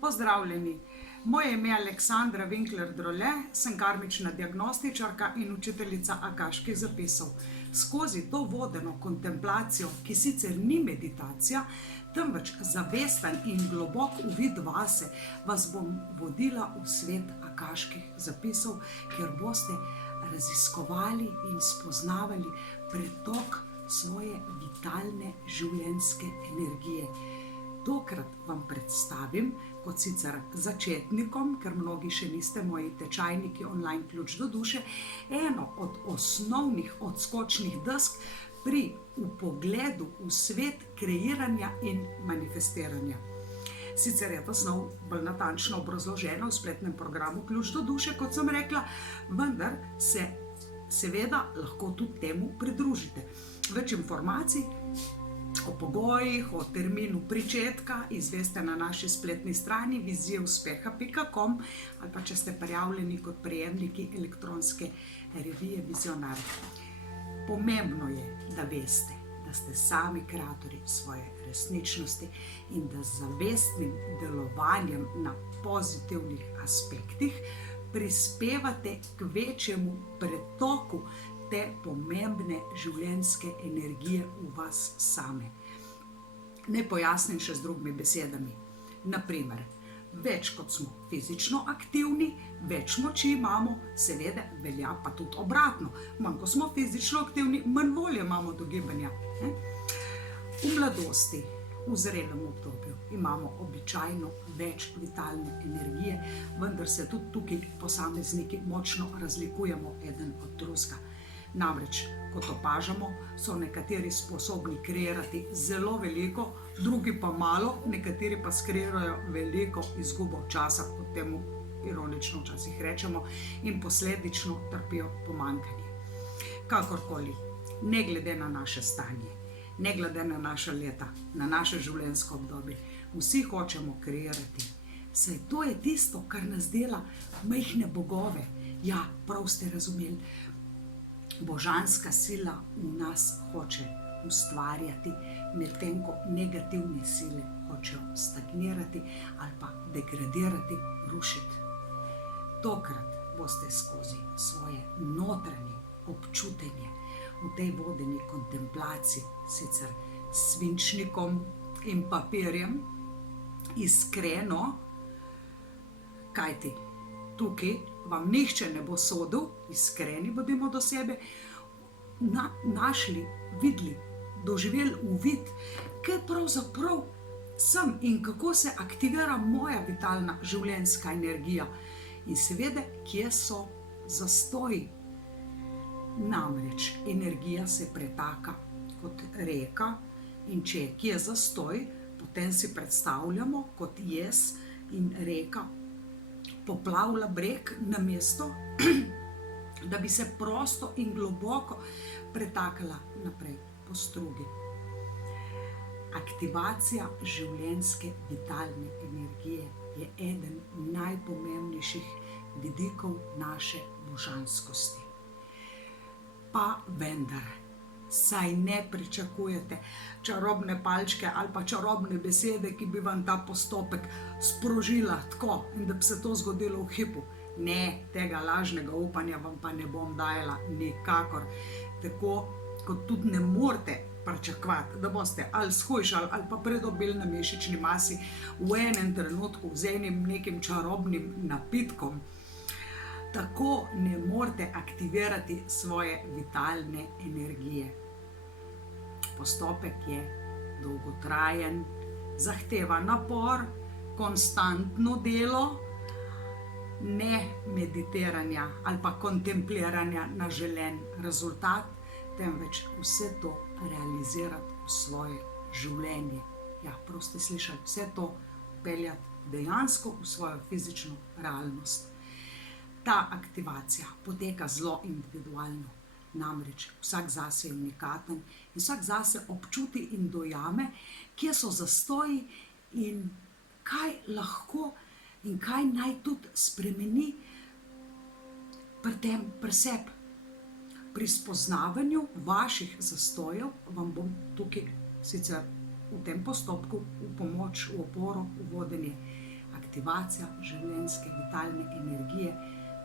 Pozdravljeni, moje ime je Aleksandra Winkler-Drole, sem karmična diagnostičarka in učiteljica akaških zapisov. Skozi to vodeno kontemplacijo, ki sicer ni meditacija, temveč zavesten in globok uvid vase, vas bom vodila v svet akaških zapisov, kjer boste raziskovali in spoznavali pretok svoje vitalne življenjske energije. Tokrat vam predstavim, kot sicer začetnikom, ker mnogi še niste moji tečajniki online ključ do duše, eno od osnovnih odskočnih desk pri vpogledu v svet kreiranja in manifestiranja. Sicer je ta snov bolj natančno obrazložena v spletnem programu Ključ do duše, kot sem rekla, vendar se seveda lahko tudi temu pridružite. Več informacij o pogojih, o terminu pričetka izveste na naši spletni strani vizijeuspeha.com ali pa če ste prijavljeni kot prejemniki elektronske revije Vizionar. Pomembno je, da veste, da ste sami kreatorji svoje resničnosti in da z zavestnim delovanjem na pozitivnih aspektih prispevate k večjemu pretoku te pomembne življenjske energije v vas same. Naj pojasnim še z drugimi besedami. Naprimer, več kot smo fizično aktivni, več moči imamo, seveda velja pa tudi obratno. Manj ko smo fizično aktivni, manj volje imamo do gibanja. V mladosti, v zrelem obdobju, imamo običajno več vitalne energije, vendar se tudi tukaj posamezniki močno razlikujemo eden od drugega. Namreč, kot opažamo, so nekateri sposobni kreirati zelo veliko, drugi pa malo, nekateri pa skreirajo veliko izgubo časa, kot temu ironično včasih rečemo, in posledično trpijo pomanjkanje. Kakorkoli, ne glede na naše stanje, ne glede na naša leta, na naše življenjsko obdobje, vsi hočemo kreirati. Saj to je tisto, kar nas dela majhne bogove. Ja, prav ste razumeli. Božanska sila v nas hoče ustvarjati, medtem ko negativne sile hočejo stagnirati ali pa degradirati, rušiti. Tokrat boste skozi svoje notranje občutenje v tej vodeni kontemplaciji, sicer s svinčnikom in papirjem, iskreno, kajti tukaj vam nihče ne bo sodil, iskreni bodimo do sebe, našli, videli, doživeli uvid, kaj pravzaprav sem in kako se aktivira moja vitalna življenjska energija in seveda, kje so zastoji. Namreč energija se pretaka kot reka in če je kje zastoj, potem si predstavljamo kot jez in reka poplavlja breg na mesto, da bi se prosto in globoko pretakala naprej po strugi. Aktivacija življenjske vitalne energije je eden najpomembnejših vidikov naše božanskosti. Pa vendar, saj ne pričakujete čarobne palčke ali pa čarobne besede, ki bi vam ta postopek sprožila tako in da bi se to zgodilo v hipu. Ne, tega lažnega upanja vam pa ne bom dajala nikakor. Tako kot tudi ne morete pričakovati, da boste ali shujšali ali pa pridobili na mišični masi v enem trenutku z enim nekim čarobnim napitkom. Tako ne morete aktivirati svoje vitalne energije. Postopek je dolgotrajen, zahteva napor, konstantno delo, ne meditiranja ali pa kontempliranja na želen rezultat, temveč vse to realizirati v svoje življenje. Ja, prav ste slišali, vse to peljati dejansko v svojo fizično realnost. Ta aktivacija poteka zelo individualno, namreč vsak zase je unikaten in vsak zase občuti in dojame, kje so zastoji in kaj lahko in kaj naj tudi spremeni pri sebi. Pri spoznavanju vaših zastojev vam bom tukaj sicer v tem postopku v pomoč, v oporo, v vodenje aktivacija življenjske vitalne energije,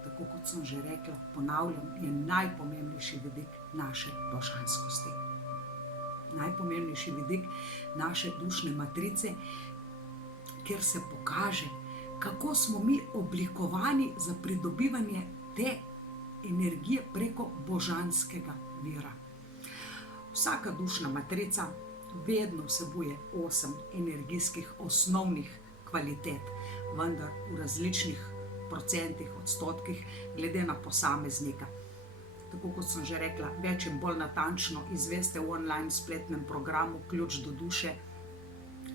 tako kot sem že rekla, ponavljam, je najpomembnejši vidik naše božanskosti. Najpomembnejši vidik naše dušne matrice, kjer se pokaže, kako smo mi oblikovani za pridobivanje te energije preko božanskega vira. Vsaka dušna matrica vedno vsebuje 8 energijskih osnovnih kvalitet, vendar v različnih procentih, odstotkih, glede na posameznika. Tako kot sem že rekla, več in bolj natančno izveste v online spletnem programu Ključ do duše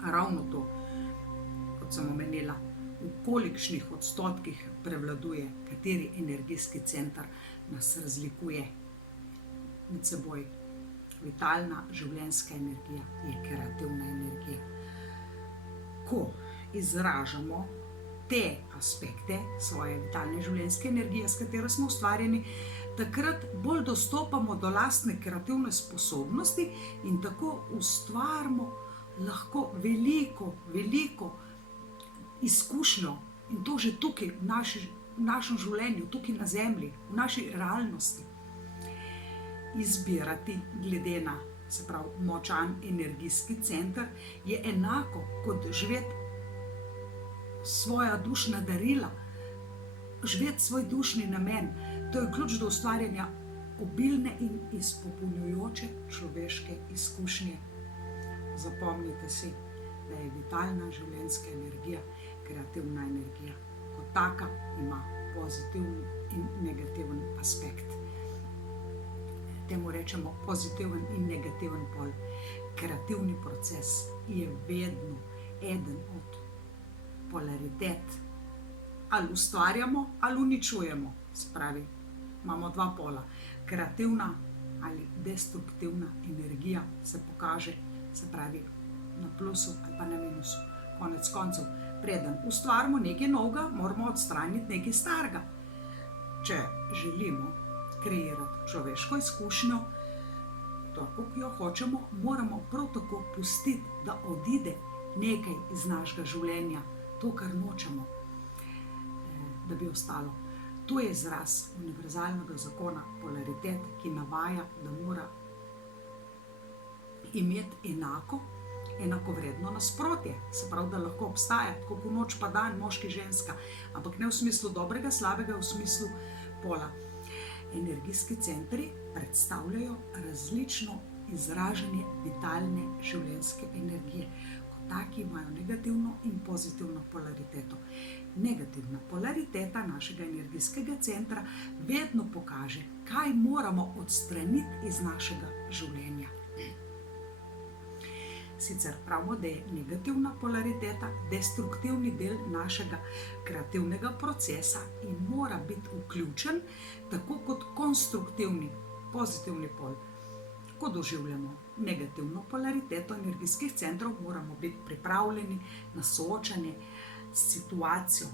ravno to, kot sem omenila, v kolikšnih odstotkih prevladuje, kateri energijski center nas razlikuje med seboj. Vitalna življenjska energija je kreativna energija. Ko izražamo te aspekte svoje vitalne življenjske energije, s katero smo ustvarjeni, takrat bolj dostopamo do lastne kreativne sposobnosti in tako ustvarimo lahko veliko izkušnjo, in to že tukaj v našem življenju, tukaj na zemlji, v naši realnosti. Izbirati glede na, se pravi, močan energijski center je enako kot živeti svoja dušna darila, živeti svoj dušni namen. To je ključ do ustvarjanja obilne in izpopolnjujoče človeške izkušnje. Zapomnite si, da je vitalna življenjska energija kreativna energija. Kot taka ima pozitiven in negativen aspekt. Temu rečemo pozitiven in negativen pol. Kreativni proces je vedno eden od polaritet. Ali ustvarjamo, ali uničujemo. Se pravi, imamo dva pola. Kreativna ali destruktivna energija se pokaže, se pravi, na plusu ali pa na minusu. Konec koncev, preden ustvarimo nekaj novega, moramo odstraniti nekaj starega. Če želimo kreirati človeško izkušnjo, tako kot jo hočemo, moramo prav tako pustiti, da odide nekaj iz našega življenja, to, kar nočemo, da bi ostalo. To je izraz univerzalnega zakona polaritete, ki navaja, da mora imeti enakovredno nasprotje. Se pravi, da lahko obstaja, tako kot noč pa dan, moški, ženska, ampak ne v smislu dobrega, slabega, v smislu pola. Energijski centri predstavljajo različno izražanje vitalne življenjske energije. Kot taki imajo negativno in pozitivno polariteto. Negativna polariteta našega energijskega centra vedno pokaže, kaj moramo odstraniti iz našega življenja. Sicer pravimo, da je negativna polariteta destruktivni del našega kreativnega procesa in mora biti vključen, tako kot konstruktivni, pozitivni pol. Ko doživljamo negativno polariteto energijskih centrov, moramo biti pripravljeni na soočanje s situacijo,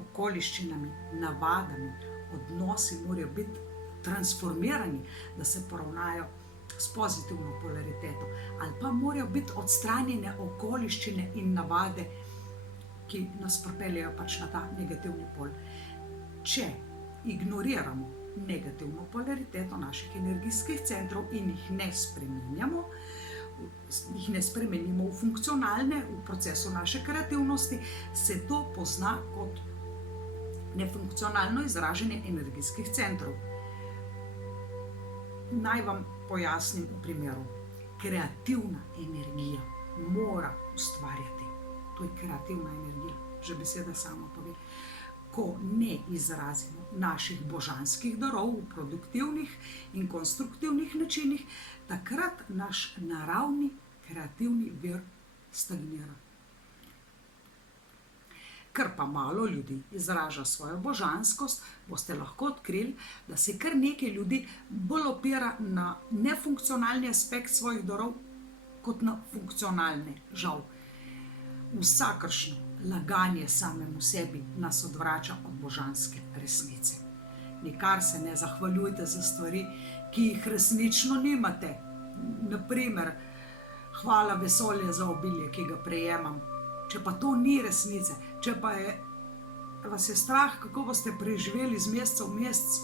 okoliščinami, navadami. Odnosi morajo biti transformirani, da se poravnajo s pozitivno polariteto, ali pa morajo biti odstranjene okoliščine in navade, ki nas pripeljejo pač na ta negativni pol. Če ignoriramo negativno polariteto naših energijskih centrov in jih ne spremenimo v funkcionalne, v procesu naše kreativnosti, se to pozna kot nefunkcionalno izražanje energijskih centrov. Naj vam pojasnim v primeru. Kreativna energija mora ustvarjati. To je kreativna energija, že beseda sama pove. Ko ne izrazimo naših božanskih darov v produktivnih in konstruktivnih načinih, takrat naš naravni kreativni vir stagnira. Ker pa malo ljudi izraža svojo božanskost, boste lahko odkrili, da se kar nekaj ljudi bolj opira na nefunkcionalni aspekt svojih darov, kot na funkcionalne, žal. Vsakršno laganje samemu sebi nas odvrača od božanske resnice. Nikar se ne zahvaljujte za stvari, ki jih resnično nimate. Naprimer, hvala vesolje za obilje, ki ga prejemam. če pa to ni resnice, če pa vas je strah, kako boste preživeli z meseca v mesec,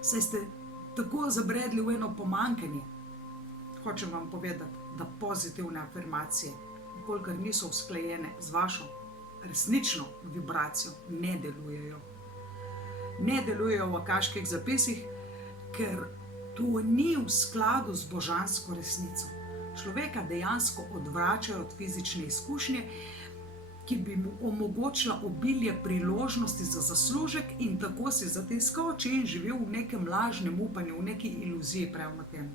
saj ste tako zabredli v eno pomanjkanje. Hočem vam povedati, da pozitivne afirmacije, kolikor niso usklajene z vašo resnično vibracijo, ne delujejo. Ne delujejo v akaških zapisih, ker to ni v skladu z božansko resnico. Človeka dejansko odvračajo od fizične izkušnje, ki bi mu omogočila obilje priložnosti za zaslužek in tako si zatiskal oči in živel v nekem lažnem upanju, v neki iluziji prema temu.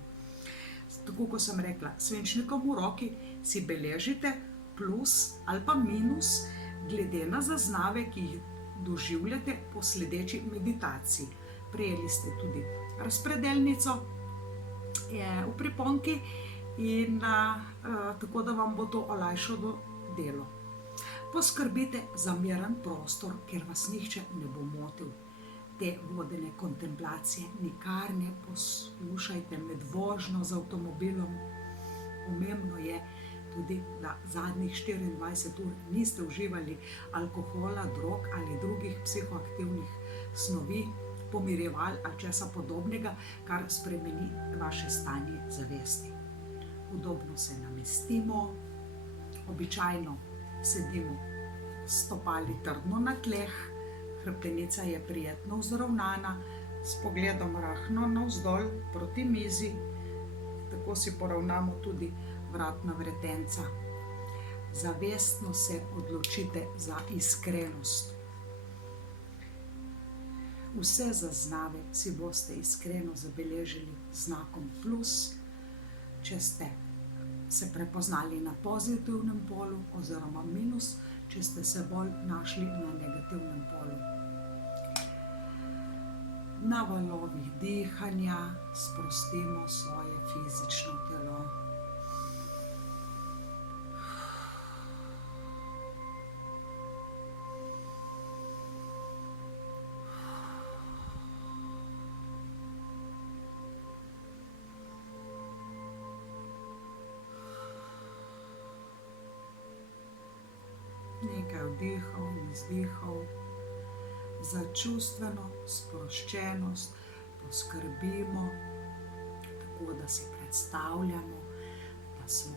Tako kot sem rekla, svinčnikom v roki si beležite plus ali pa minus glede na zaznave, ki jih doživljate po sledeči meditaciji. Prejeli ste tudi razpredelnico v priponki in tako da vam bo to olajšalo delo. Poskrbite za miren prostor, kjer vas nihče ne bo motil. Te vodene kontemplacije nikar ne poslušajte med vožnjo z avtomobilom. Pomembno je tudi, da zadnjih 24 ur niste uživali alkohola, drog ali drugih psihoaktivnih snovi, pomirjeval ali česa podobnega, kar spremeni vaše stanje zavesti. Udobno se namestimo, običajno sedimo s stopali trdno na tleh, hrbtenica je prijetno vzravnana, s pogledom rahlo navzdol proti mizi, tako si poravnamo tudi vratna vretenca. Zavestno se odločite za iskrenost. Vse zaznave si boste iskreno zabeležili znakom plus, če ste se prepoznali na pozitivnem polu oziroma minus, če ste se bolj našli na negativnem polu. Na valovih dihanja sprostimo svoje fizično telo. Nekaj vdihov in izdihov. Za čustveno sproščenost poskrbimo, tako da si predstavljamo, da smo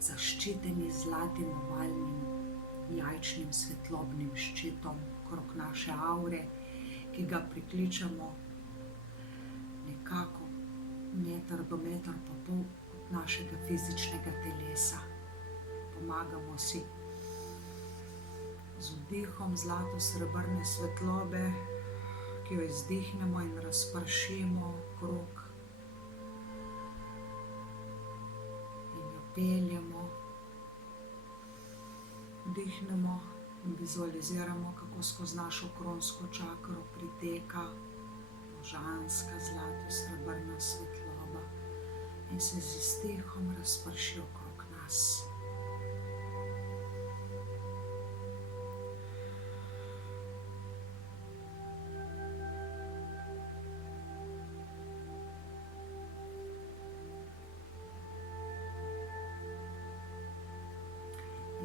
zaščiteni z zlatim ovalnim jajčnim svetlobnim ščitom okrog naše avre, ki ga prikličemo nekako meter do meter pa pol od našega fizičnega telesa. Pomagamo si z vdihom zlato-srebrne svetlobe, ki jo izdihnemo in razpršimo okrog in jo peljemo. Vdihnemo in vizualiziramo, kako skozi našo kronsko čakro priteka božanska zlato-srebrna svetloba in se z izdihom razprši okrog nas.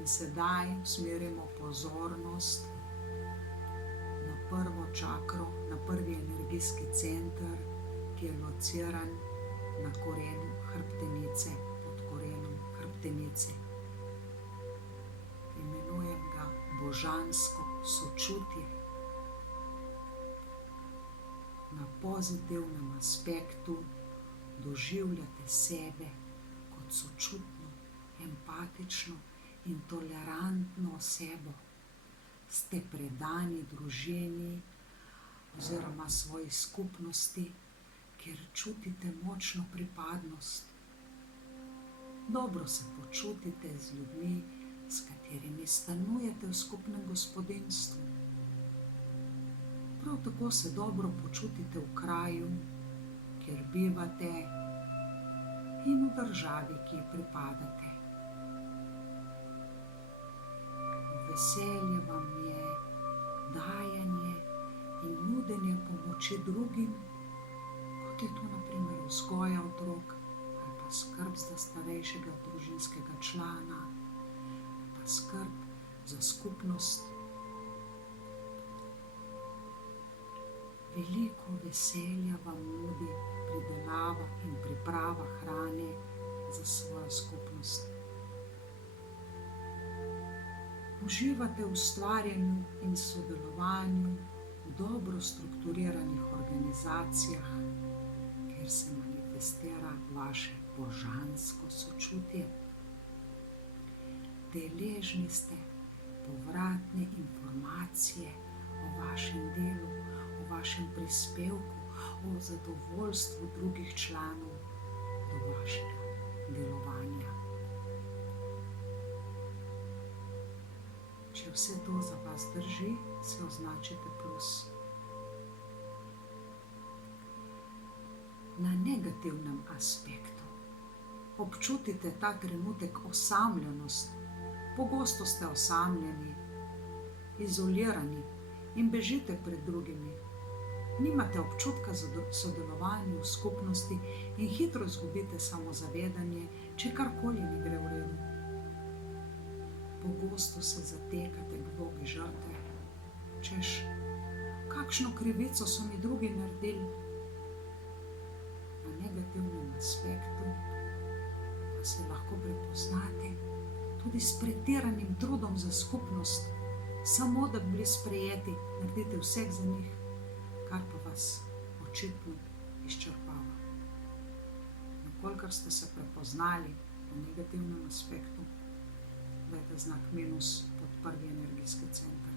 In sedaj usmerimo pozornost na prvo čakro, na prvi energijski center, ki je lociran na korenu hrbtenice, pod korenom hrbtenice. Imenujem ga božansko sočutje. Na pozitivnem aspektu doživljate sebe kot sočutno, empatično in tolerantno osebo. Ste predani družini oziroma svoji skupnosti, kjer čutite močno pripadnost. Dobro se počutite z ljudmi, s katerimi stanujete v skupnem gospodinjstvu. Prav tako se dobro počutite v kraju, kjer bivate, in v državi, ki ji pripadate. Veselje vam je dajanje in nudenje pomoči drugim, kot je to na primer vzgoja otrok ali pa skrb za starejšega družinskega člana, pa ta skrb za skupnost. Veliko veselja vam nudi pridelava in priprava hrane za svojo skupnost. Uživate v ustvarjanju in sodelovanju v dobro strukturiranih organizacijah, kjer se manifestira vaše božansko sočutje. Deležni ste povratne informacije o vašem delu, o vašem prispevku, o zadovoljstvu drugih članov do vašega delovanja. Če vse to za vas drži, se označite plus. Na negativnem aspektu občutite ta trenutek osamljenost. Pogosto ste osamljeni, izolirani in bežite pred drugimi. Nimate občutka za sodelovanje v skupnosti in hitro izgubite samozavedanje, če karkoli ne gre v redu. Pogosto se zatekate k vlogi žrtve, češ, kakšno krivico so mi drugi naredili. Na negativnem aspektu pa se lahko prepoznate tudi s pretiranim trudom za skupnost, samo da bi bili sprejeti, naredite vse za njih, kar pa vas očitno izčrpava. Kolikor ste se prepoznali v negativnem aspektu, dajte znak minus pod prvi energijski center.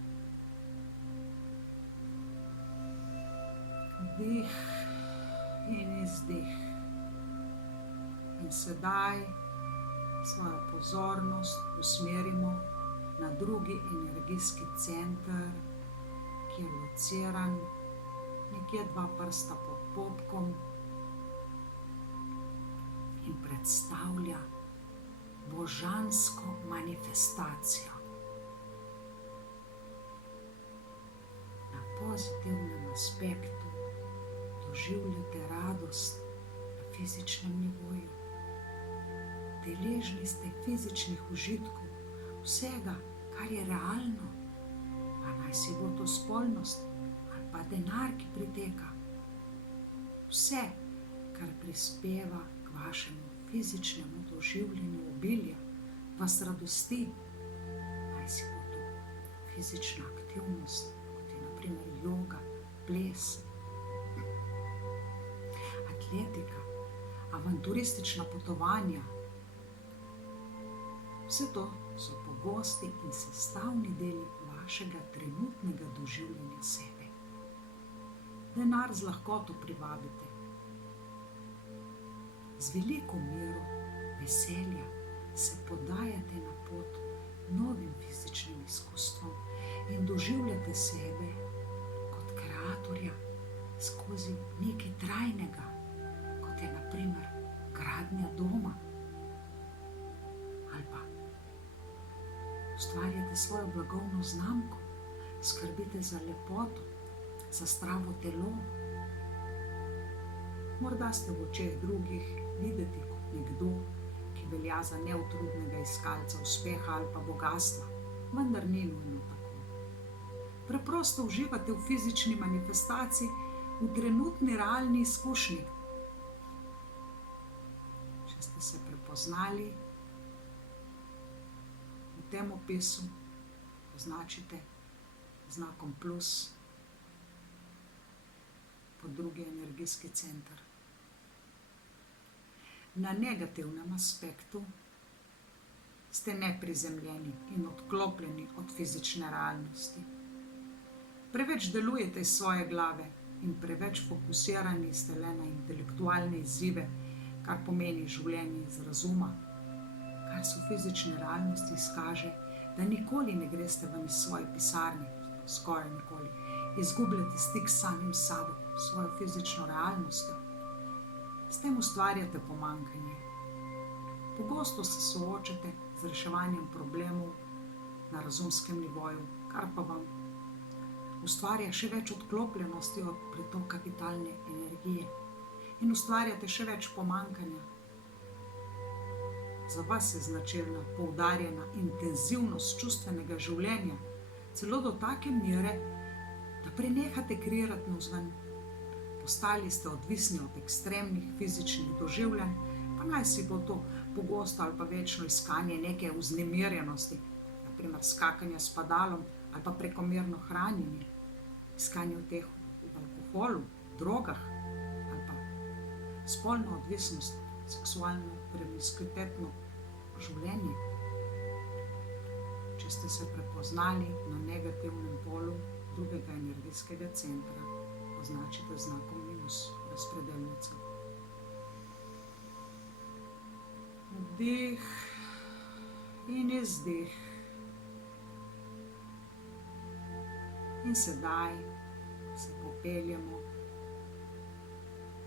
Vdih in izdih. In sedaj svojo pozornost usmerimo na drugi energijski center, ki je lociran nekje 2 prsta pod popkom in predstavlja božansko manifestacijo. Na pozitivnem aspektu doživljate radost na fizičnem nivoju. Deležni ste fizičnih užitkov, vsega, kar je realno, pa naj si bo to spolnost ali pa denar, ki priteka. Vse, kar prispeva k vašemu fizičnemu doživljanju obilja, vas radosti, naj si bo to fizična aktivnost, kot je na primer joga, ples, atletika, avanturistična potovanja. Vse to so pogosti in sestavni deli vašega trenutnega doživljanja sebe. Denar z lahkoto privabite. Z veliko mero veselja se podajate na pot novim fizičnim izkustvom in doživljate sebe kot kreatorja skozi nekaj trajnega, kot je na primer gradnja doma ali pa ustvarjate svojo blagovno znamko, skrbite za lepoto, za zdravo telo. Morda ste v očeh drugih videti kot nekdo, ki velja za neutrudnega iskalca uspeha ali pa bogastva, vendar ni nujno tako. Preprosto uživate v fizični manifestaciji, v trenutni realni izkušnji. Če ste se prepoznali v tem opisu, označite znakom plus pod drugi energijski center. Na negativnem aspektu ste neprizemljeni in odklopljeni od fizične realnosti. Preveč delujete iz svoje glave in preveč fokusirani ste le na intelektualne izzive, kar pomeni življenje iz razuma, kar se v fizični realnosti izkaže, da nikoli ne greste ven iz svoje pisarne, skoraj nikoli, izgubljate stik s samim sabo, svojo fizično realnostjo. S tem ustvarjate pomanjkanje. Pogosto se soočate z reševanjem problemov na razumskem nivoju, kar pa vam ustvarja še več odklopljenosti od pretoka vitalne energije in ustvarjate še več pomanjkanja. Za vas je značilna poudarjena intenzivnost čustvenega življenja, celo do take mere, da prenehate kreirati navzven. Postali ste odvisni od ekstremnih fizičnih doživljanj, pa naj si bo to pogosto ali pa večno iskanje neke vznemirjenosti, na primer skakanje s padalom ali pa prekomerno hranjenje, iskanje v alkoholu, drogah ali pa spolna odvisnost, seksualno promiskuitetno življenje. Če ste se prepoznali na negativnem polu drugega energijskega centra, označite znakom minus razpredelnico. Vdih in izdih. In sedaj se popeljemo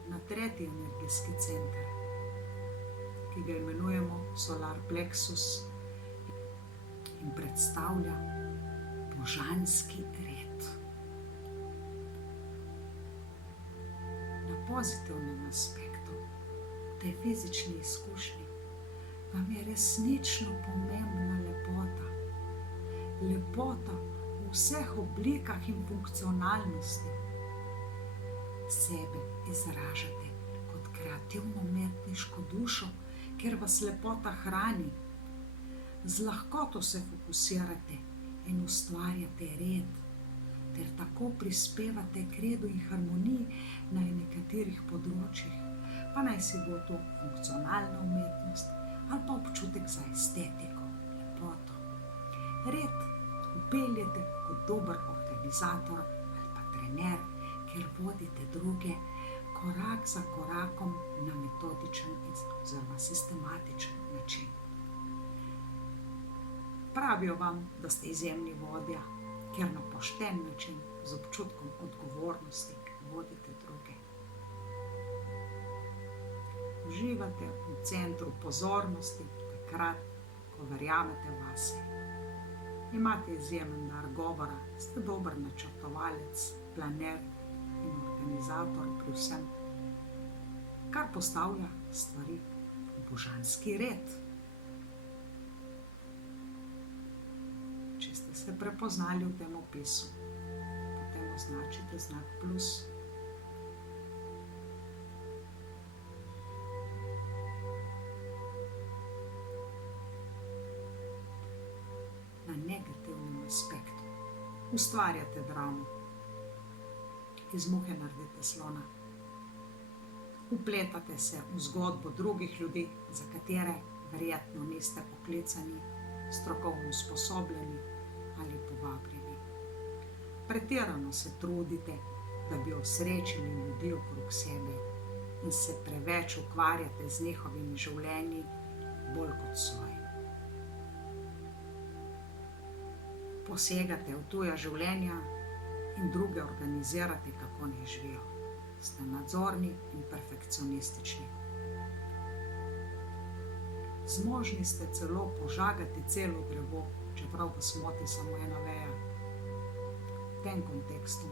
na tretji energijski center, ki ga imenujemo solar plexus in predstavlja božanski red. Na pozitivnem aspektu tej fizični izkušnji vam je resnično pomembna lepota. Lepota v vseh oblikah in funkcionalnosti. Sebe izražate kot kreativno umetniško dušo, ker vas lepota hrani. Z lahkoto se fokusirate in ustvarjate red, ter tako prispevate k redu in harmoniji na nekaterih področjih, pa naj si bo to funkcionalna umetnost ali pa občutek za estetiko, lepoto. Red vpeljete kot dober organizator ali pa trener, kjer vodite druge korak za korakom na metodičen oziroma sistematičen način. Pravijo vam, da ste izjemni vodja, ker na pošten način z občutkom odgovornosti vodite druge. Uživate v centru pozornosti, takrat, ko verjamete vase. Imate izjemen dar govora, ste dober načrtovalec, planer in organizator pri vsem, kar postavlja stvari v božanski red. Če ste se prepoznali v tem opisu, potem označite znak plus. Na negativnem aspektu ustvarjate dramo. Iz muhe naredite slona. Vpletate se v zgodbo drugih ljudi, za katere verjetno niste poklicani, strokovno usposobljeni ali povabljeni. Pretirano se trudite, da bi osrečili ljudi okrog sebe in se preveč ukvarjate z njihovimi življenji bolj kot svojim. Posegate v tuja življenja in druge organizirate, kako naj živijo. Ste nadzorni in perfekcionistični. Zmožni ste celo požagati celo drevo, čeprav vas moti samo ena veja. V tem kontekstu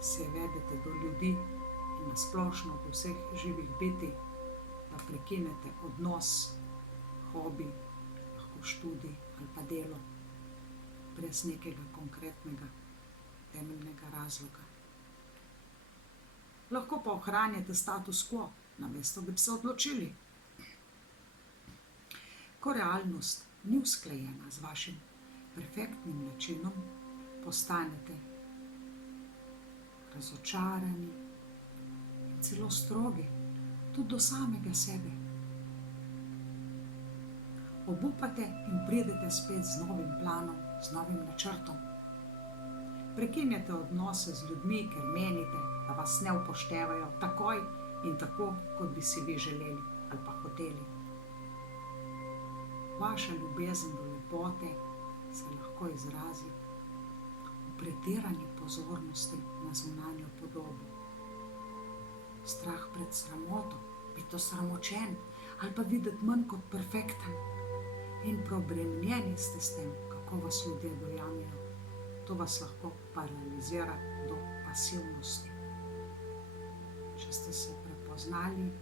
se vedete do ljudi in nasplošno do vseh živih bitij, da prekinete odnos, hobi, študij ali pa delo, brez nekega konkretnega temeljnega razloga. Lahko pa ohranjate status quo, namesto da bi se odločili. Ko realnost ni usklajena z vašim perfektnim načinom, postanete razočarani in celo strogi, tudi do samega sebe. Obupate in pridete spet z novim planom, z novim načrtom. Prekinjate odnose z ljudmi, ker menite, da vas ne upoštevajo takoj in tako, kot bi si vi želeli ali pa hoteli. Vaša ljubezen do lepote se lahko izrazi v pretirani pozornosti na zunanjo podobo. Strah pred sramoto, biti osramočen ali pa videti manj kot perfekten. In preobremenjeni ste s tem, kako vas ljudje dojamijo. To vas lahko paralizira do pasivnosti. Če ste se prepoznali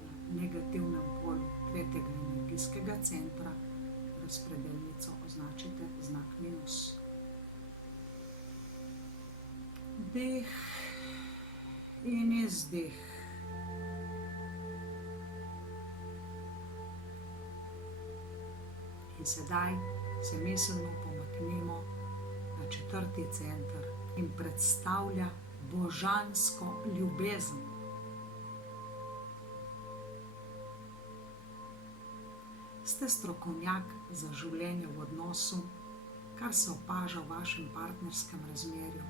na negativnem polju tretjega energijskega centra, razpredelnico označite znak minus. Vdih in izdih. In sedaj se miselno pomaknimo na četrti center in predstavlja božansko ljubezen. Ste strokovnjak za življenje v odnosu, kar se opaža v vašem partnerskem razmerju.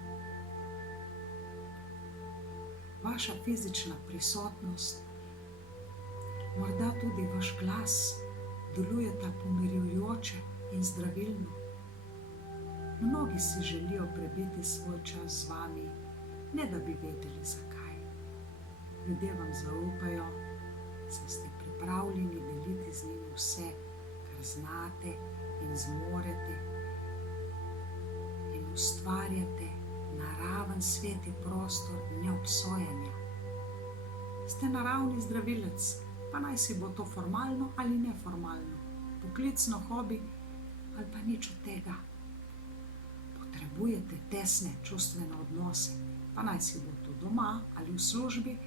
Vaša fizična prisotnost, morda tudi vaš glas, delujeta pomirjujoče in zdravilno. Mnogi si želijo prebiti svoj čas z vami, ne da bi vedeli zakaj. Ljudje vam zaupajo, saj ste pripravljeni deliti z njimi vse, kar znate in zmorete, in ustvarjate naraven sveti prostor neobsojanja. Ste naravni zdravilec, pa naj si bo to formalno ali neformalno, poklicno, hobi ali pa nič od tega. Potrebujete tesne čustvene odnose, pa naj si bo to doma ali v službi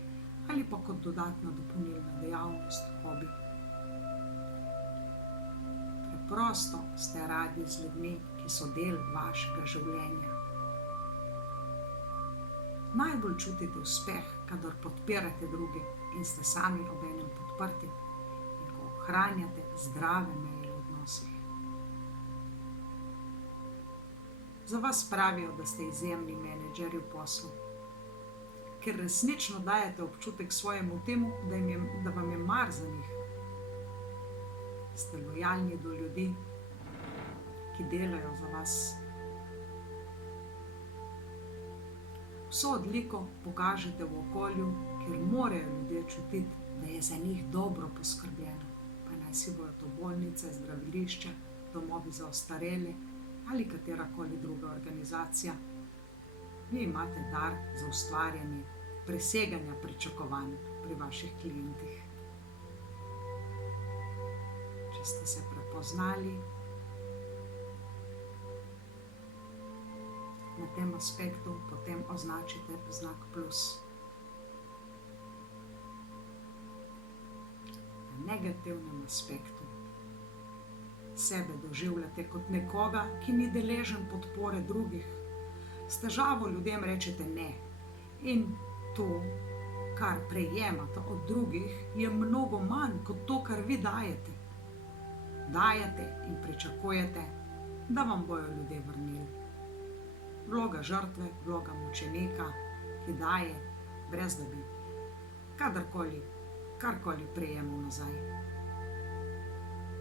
ali pa kot dodatna dopolnilna dejavnost, hobi. Preprosto ste radi z ljudmi, ki so del vašega življenja. Najbolj čutite uspeh, kadar podpirate druge in ste sami obenem podprti in ko ohranjate zdrave meje v odnosih. Za vas pravijo, da ste izjemni menedžerji v poslu, ker resnično dajete občutek svojemu timu, da vam je mar za njih. Ste lojalni do ljudi, ki delajo za vas. Vso odliko pokažete v okolju, kjer morajo ljudje čutiti, da je za njih dobro poskrbljeno, pa naj si bojo to bolnice, zdravilišča, domovi za ostarele ali katerakoli druga organizacija. Vi imate dar za ustvarjanje preseganja pričakovanj pri vaših klientih. Če ste se prepoznali na tem aspektu, potem označite znak plus. Na negativnem aspektu sebe doživljate kot nekoga, ki ni deležen podpore drugih. S težavo ljudem rečete ne. In to, kar prejemate od drugih, je mnogo manj kot to, kar vi dajete. Dajete in pričakujete, da vam bojo ljudje vrnili. Vloga žrtve, vloga mučenika, ki daje, brez da bi karkoli prejemal nazaj.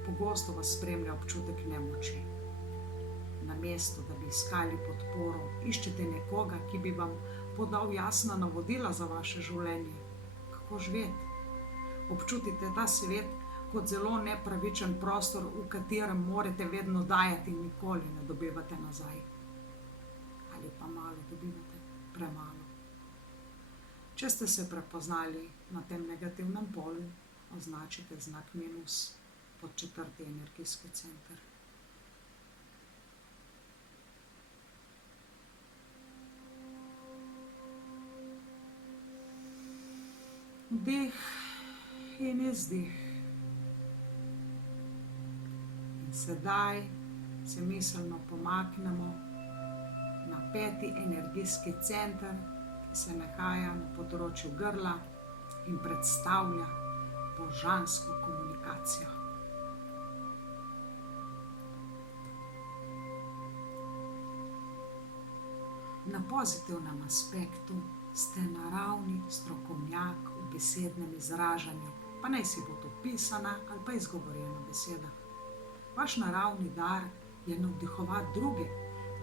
Pogosto vas spremlja občutek nemoči. Namesto, da bi iskali podporo, iščete nekoga, ki bi vam podal jasna navodila za vaše življenje. Kako živeti? Občutite ta svet kot zelo nepravičen prostor, v katerem morate vedno dajati in nikoli ne dobivate nazaj. Ali pa malo dobivate, premalo. Če ste se prepoznali na tem negativnem polju, označite znak minus pod četrti energijski center. Vdih in izdih. In sedaj se miselno pomaknemo na peti energijski center, ki se nahaja na področju grla in predstavlja božansko komunikacijo. Na pozitivnem aspektu ste naravni strokovnjak v besednem izražanju, pa naj si bo to pisana ali pa izgovorjena beseda. Vaš naravni dar je navdihovati druge,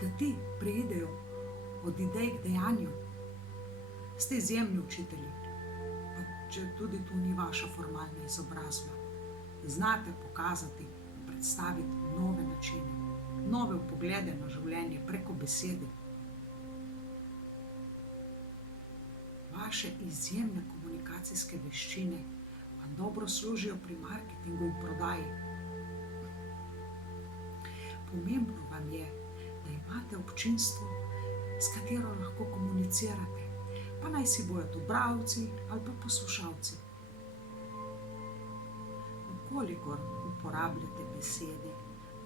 da ti preidejo od idej k dejanju. Ste izjemni učitelji, pa če tudi to ni vaša formalna izobrazba. Znate pokazati in predstaviti nove načine, nove vpoglede na življenje preko besede. Vaše izjemne komunikacijske veščine pa vam dobro služijo pri marketingu in prodaji. Pomembno vam je, da imate občinstvo, s katero lahko komunicirate, pa naj si bojo to bralci ali pa poslušalci. Kolikor uporabljate besede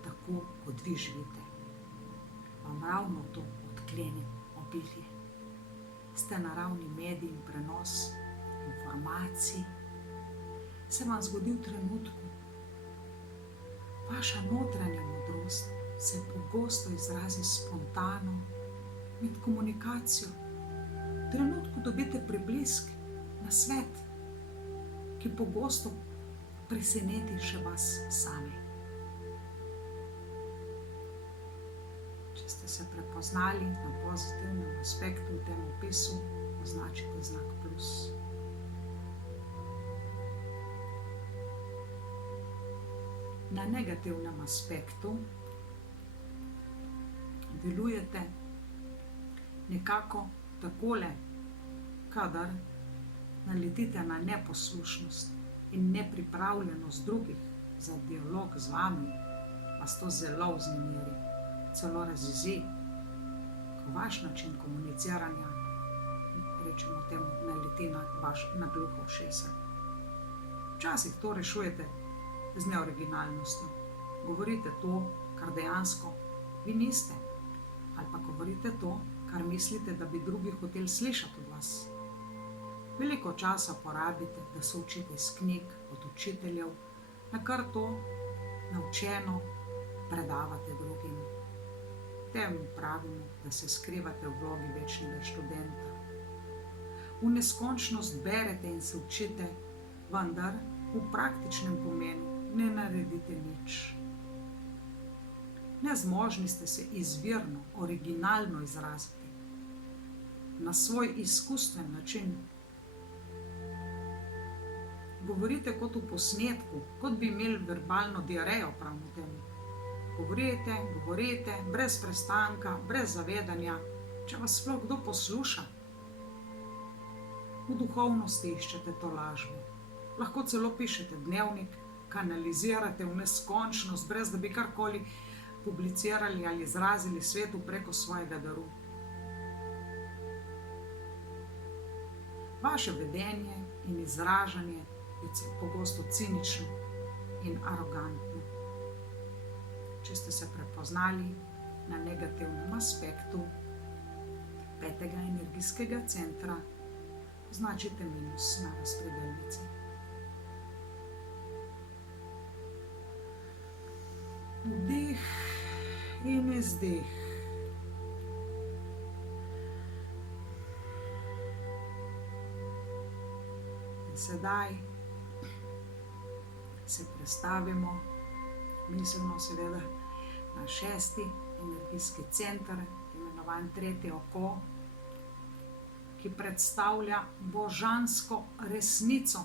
tako, kot vi živite, vam ravno to odklene obilje. Ste naravni medij in prenos informacij, se vam zgodi v trenutku. Vaša notranja modrost se pogosto izrazi spontano med komunikacijo. V trenutku dobite priblisk na svet, ki pogosto preseneti še vas same. Če ste se prepoznali na pozitivnem aspektu v tem opisu, označite znak plus. Na negativnem aspektu delujete nekako takole, kadar naletite na neposlušnost in nepripravljenost drugih za dialog z vami, vas to zelo vznemiri, celo razjezi, ko vaš način komuniciranja, rečemo temu, naleti na gluho ušesa. Včasih to rešujete z neoriginalnostjo. Govorite to, kar dejansko vi niste, ali pa govorite to, kar mislite, da bi drugi hoteli slišati od vas. Veliko časa porabite, da se učite iz knjig, od učiteljev, na kar to naučeno predavate drugim. Temu pravimo, da se skrivate v vlogi večnega študenta. V neskončnost berete in se učite, vendar v praktičnem pomenu ne naredite nič. Nezmožni ste se izvirno, originalno izraziti, na svoj izkustven način. Govorite kot v posnetku, kot bi imeli verbalno diarejo prav na temu. Govorite, brez prestanka, brez zavedanja, če vas sploh kdo posluša. V duhovnosti iščete to lažbo. Lahko celo pišete dnevnik, kanalizirate v neskončnost, brez da bi karkoli publicirali ali izrazili svetu preko svojega daru. Vaše vedenje in izražanje je pogosto cinično in arogantno. Če ste se prepoznali na negativnem aspektu 5. energijskega centra, označite minus na razpredelnici. Vdih in izdih. In sedaj se prestavimo miselno seveda na 6. energijski center, imenovan tretje oko, ki predstavlja božansko resnico.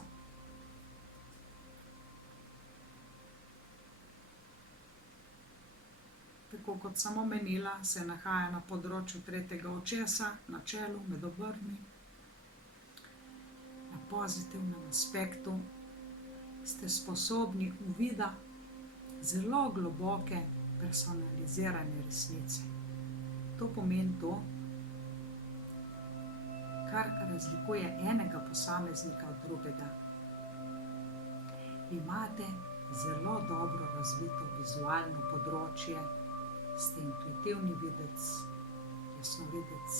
Tako kot sem omenila, se nahaja na področju tretjega očesa, na čelu, med obrvmi. Na pozitivnem aspektu ste sposobni uvida zelo globoke personalizirane resnice. To pomeni to, kar razlikuje enega posameznika od drugega. Imate zelo dobro razvito vizualno področje, ste intuitivni videc, jasnovidec.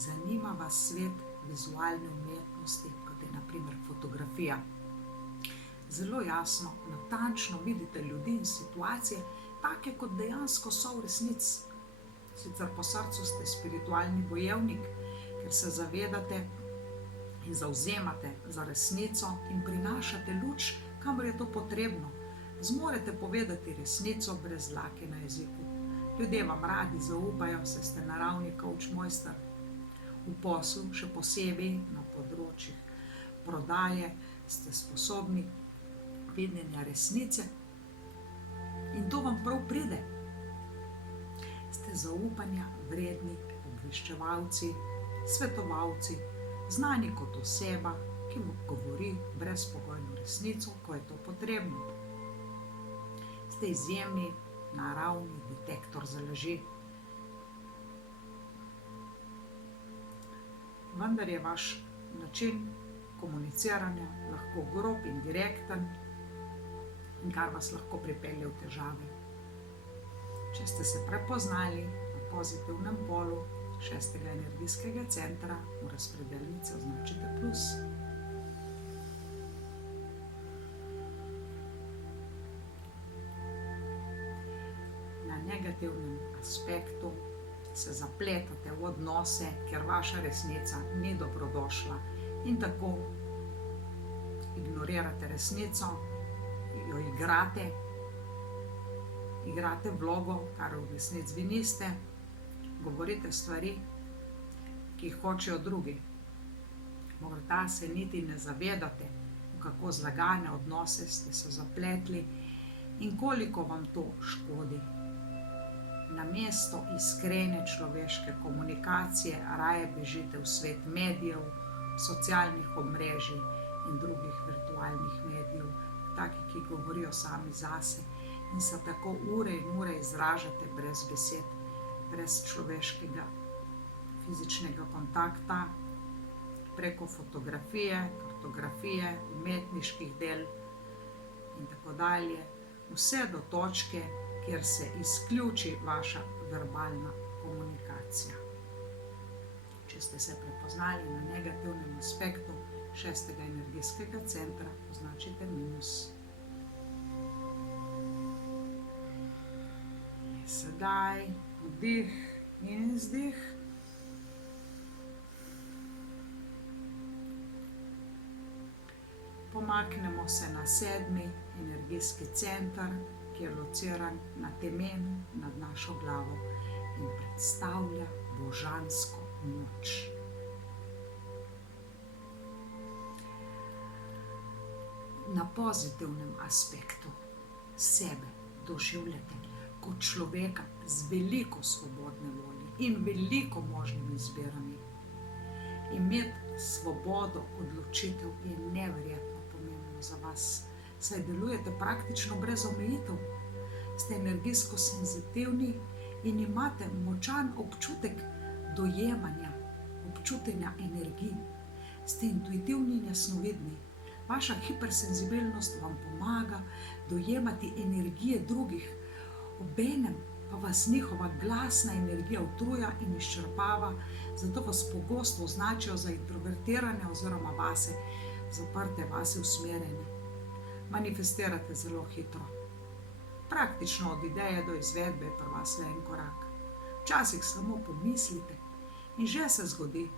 Zanima vas svet vizualne umetnosti, kot je na primer fotografija. Zelo jasno, natančno vidite ljudi in situacije, take kot dejansko so v resnici. Sicer po srcu ste spiritualni bojevnik, ker se zavedate in zavzemate za resnico in prinašate luč, kamor je to potrebno. Zmorete povedati resnico brez dlake na jeziku. Ljudje vam radi zaupajo, saj ste naravni coach mojster. V poslu, še posebej na področjih prodaje, ste sposobni videnja resnice in to vam prav pride. Ste zaupanja vredni obveščevalci, svetovalci, znani kot oseba, ki vam govori brezpogojno resnico, ko je to potrebno. Ste izjemni, naravni detektor za laži. Vendar je vaš način komuniciranja lahko grob in direkten, in kar vas lahko pripelje v težave. Če ste se prepoznali na pozitivnem polu 6. energijskega centra, v razpredelnici označite plus. Na negativnem aspektu se zapletate v odnose, ker vaša resnica ni dobrodošla in tako ignorirate resnico, jo igrate vlogo, kar v resnici vi niste, govorite stvari, ki jih hočejo drugi. Morda se niti ne zavedate, v kako zlagane odnose ste se zapletli in koliko vam to škodi. Namesto iskrene človeške komunikacije raje bežite v svet medijev, socialnih omrežij in drugih virtualnih medijev, taki, ki govorijo sami zase in se tako ure in ure izražate brez besed, brez človeškega fizičnega kontakta, preko fotografije, kartografije, umetniških del in tako dalje, vse do točke, kjer se izključi vaša verbalna komunikacija. Če ste se prepoznali na negativnem aspektu 6. energijskega centra, označite minus. Sedaj vdih in izdih. Pomaknemo se na 7. energijski center, ki je lociran na temenu nad našo glavo in predstavlja božansko moč. Na pozitivnem aspektu sebe doživljate kot človeka z veliko svobodne volje in veliko možnimi izbirami. Imeti svobodo odločitev je neverjetno pomembno za vas, saj delujete praktično brez omejitev. Ste energijsko senzitivni in imate močan občutek dojemanja, občutenja energij. Ste intuitivni in jasnovidni. Vaša hipersenzibilnost vam pomaga dojemati energije drugih, obenem pa vas njihova glasna energija utruja in izčrpava, zato vas pogosto označijo za introvertirane oziroma vase zaprte, vase usmerjene. Manifestirate zelo hitro. Praktično od ideje do izvedbe je pri vas le en korak. Včasih samo pomislite in že se zgodi,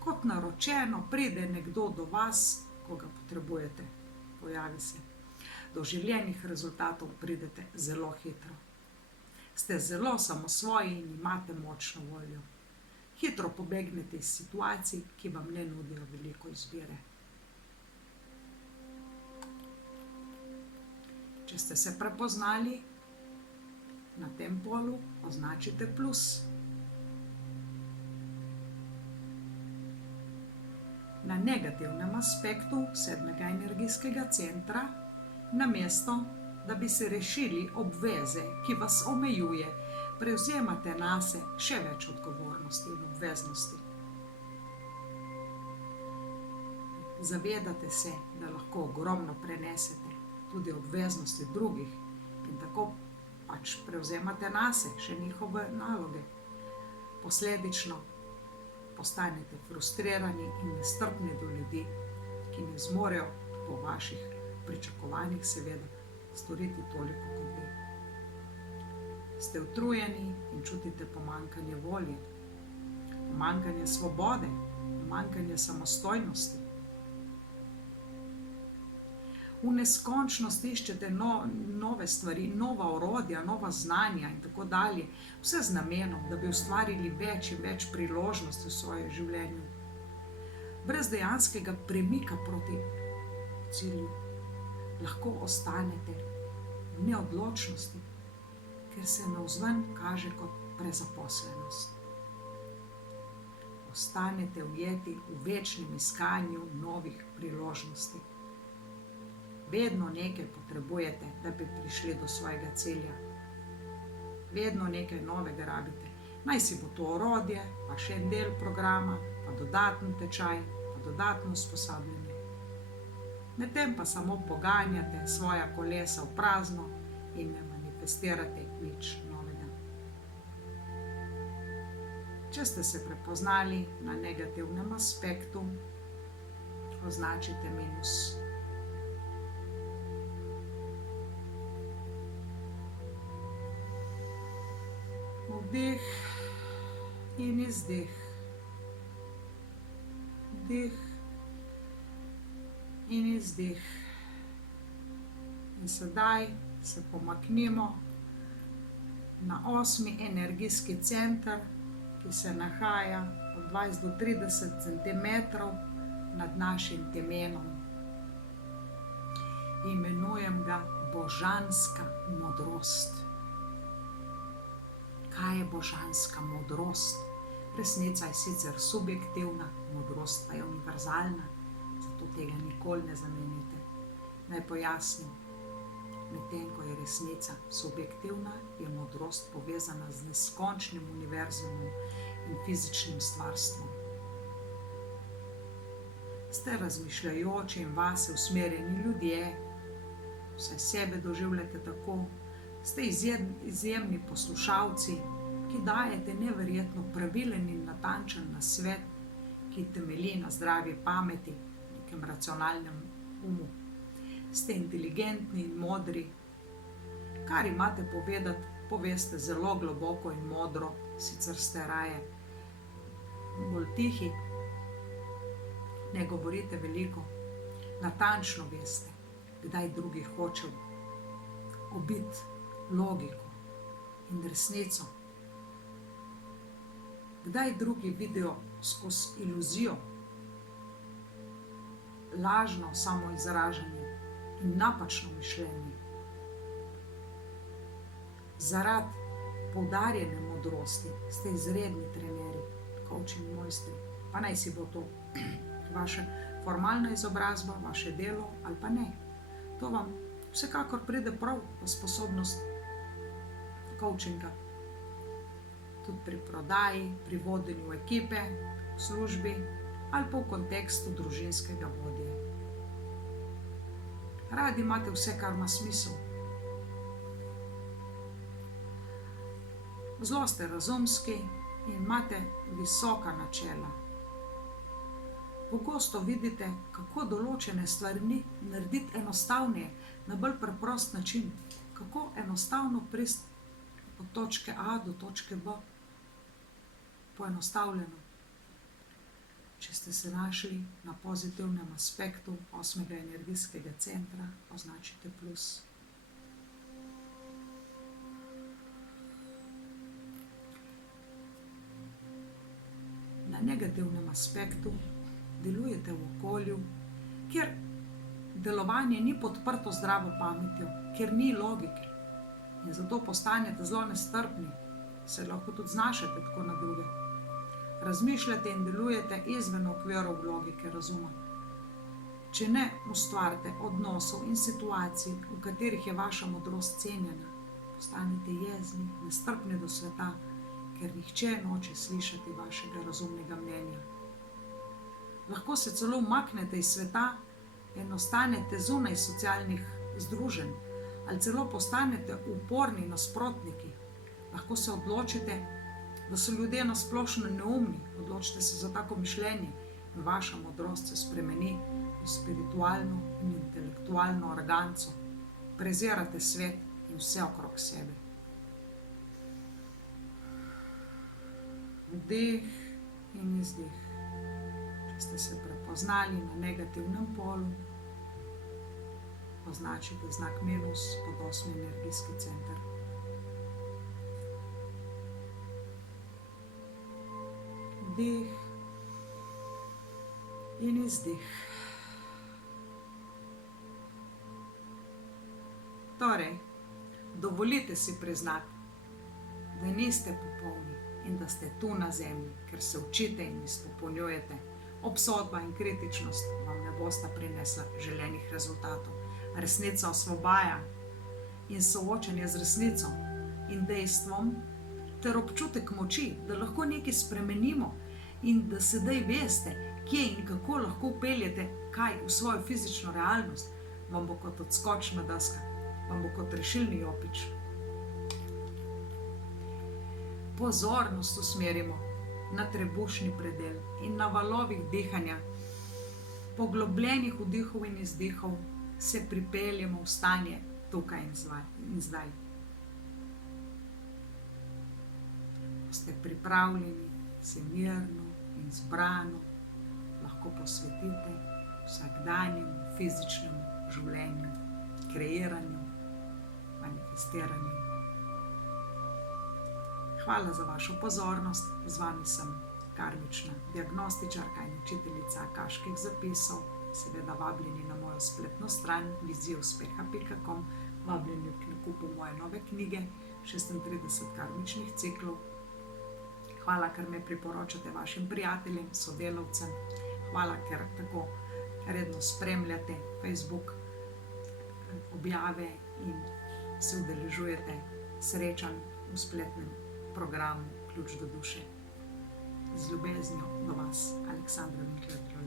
kot naročeno pride nekdo do vas, ko ga potrebujete, pojavi se. Do željenih rezultatov pridete zelo hitro. Ste zelo samosvoji in imate močno voljo. Hitro pobegnete iz situacij, ki vam ne nudijo veliko izbire. Če ste se prepoznali na tem polu, označite plus. Na negativnem aspektu 7. energijskega centra, namesto da bi se rešili obveze, ki vas omejuje, prevzemate nase še več odgovornosti in obveznosti. Zavedate se, da lahko ogromno prenesete tudi obveznosti drugih in tako pač prevzemate nase še njihove naloge. Posledično postanete frustrirani in nestrpni do ljudi, ki ne zmorejo po vaših pričakovanjih seveda storiti toliko kot vi. Ste utrujeni in čutite pomanjkanje volje, pomanjkanje svobode, pomanjkanje samostojnosti. V neskončnost iščete nove stvari, nova orodja, nova znanja in tako dalje, vse z namenom, da bi ustvarili več in več priložnosti v svojem življenju. Brez dejanskega premika proti cilju lahko ostanete v neodločnosti, ker se navzven kaže kot prezaposlenost. ostanete ujeti v večnem iskanju novih priložnosti. Vedno nekaj potrebujete, da bi prišli do svojega cilja. Vedno nekaj novega rabite. Naj si bo to orodje, pa še en del programa, pa dodaten tečaj, pa dodatno usposabljanje. Medtem pa samo poganjate svoja kolesa v prazno in ne manifestirate nič novega. Če ste se prepoznali na negativnem aspektu, označite minus. Vdih in izdih. Vdih in izdih. In sedaj se pomaknimo na 8. energijski center, ki se nahaja od 20 do 30 centimetrov nad našim temenom. Imenujem ga božanska modrost. Kaj je božanska modrost? Resnica je sicer subjektivna, modrost pa je univerzalna, zato tega nikoli ne zamenjate. Naj pojasnim, medtem ko je resnica subjektivna, je modrost povezana z neskončnim univerzumom in fizičnim stvarstvom. Ste razmišljajoči in vase usmerjeni ljudje, vse sebe doživljate tako, ste izjemni poslušalci, ki dajete neverjetno pravilen in natančen nasvet, ki temelji na zdravi pameti, nekem racionalnem umu. Ste inteligentni in modri. Kar imate povedati, poveste zelo globoko in modro, sicer ste raje bolj tihi, ne govorite veliko, natančno veste, kdaj drugi hoče ubiti logiko in resnico. Kdaj drugi vidijo skozi iluzijo, lažno samoizražanje in napačno mišljenje. Zaradi poudarjene modrosti ste izredni trenerji, coaching mojstri, pa naj si bo to vaša formalna izobrazba, vaše delo ali pa ne. To vam vsekakor pride prav v sposobnost coachinga. Tudi pri prodaji, pri vodenju ekipe, v službi ali pa v kontekstu družinskega vodje. Radi imate vse, kar ima smisel. Zelo ste razumski in imate visoka načela. Pogosto vidite, kako določene stvari narediti enostavneje, na bolj preprost način. Kako enostavno priti od točke A do točke B. Poenostavljeno. Če ste se našli na pozitivnem aspektu 8. energijskega centra, označite plus. Na negativnem aspektu delujete v okolju, kjer delovanje ni podprto zdravo pametjo, kjer ni logike. In zato postanete zelo nestrpni, se lahko tudi znašate tako na druge. Razmišljate in delujete izven okvirov logike razuma. Če ne ustvarite odnosov in situacij, v katerih je vaša modrost cenjena, postanete jezni, nestrpni do sveta, ker nihče noče slišati vašega razumnega mnenja. Lahko se celo umaknete iz sveta in ostanete zunaj socialnih združenj ali celo postanete uporni nasprotniki. Lahko se odločite, da so ljudje na splošno neumni, odločite se za tako mišljenje in vaša modrost se spremeni v spiritualno in intelektualno aroganco. Prezirate svet in vse okrog sebe. Vdih in izdih. Če ste se prepoznali na negativnem polu, označite znak minus pod 8. energijski center. Vdih in izdih. Torej, dovolite si priznati, da niste popolni, in da ste tu na zemlji, ker se učite in izpopolnjujete. Obsodba in kritičnost vam ne bosta prinesla želenih rezultatov. Resnica osvobaja in soočanje z resnico in dejstvom ter občutek moči, da lahko nekaj spremenimo in da sedaj veste, kje in kako lahko peljete kaj v svojo fizično realnost, vam bo kot odskočna deska, vam bo kot rešilni jopič. Pozornost usmerimo na trebušni predel in na valovih dihanja. Poglobljenih vdihov in izdihov se pripeljemo v stanje tukaj in zdaj. Ko ste pripravljeni, se mirno in zbrano lahko posvetite vsakdanjemu fizičnemu življenju, kreiranju, manifestiranju. Hvala za vašo pozornost. Z vami sem karmična diagnostičarka in učiteljica akaških zapisov. Seveda vabljeni na mojo spletno stran vizijauspeha.com, vabljeni k nakupu moje nove knjige 36 karmičnih ciklov. Hvala, ker me priporočate vašim prijateljem, sodelavcem. Hvala, ker tako redno spremljate Facebook objave in se udeležujete srečanj v spletnem programu Ključ do duše. Z ljubeznijo do vas, Aleksandra Winkler.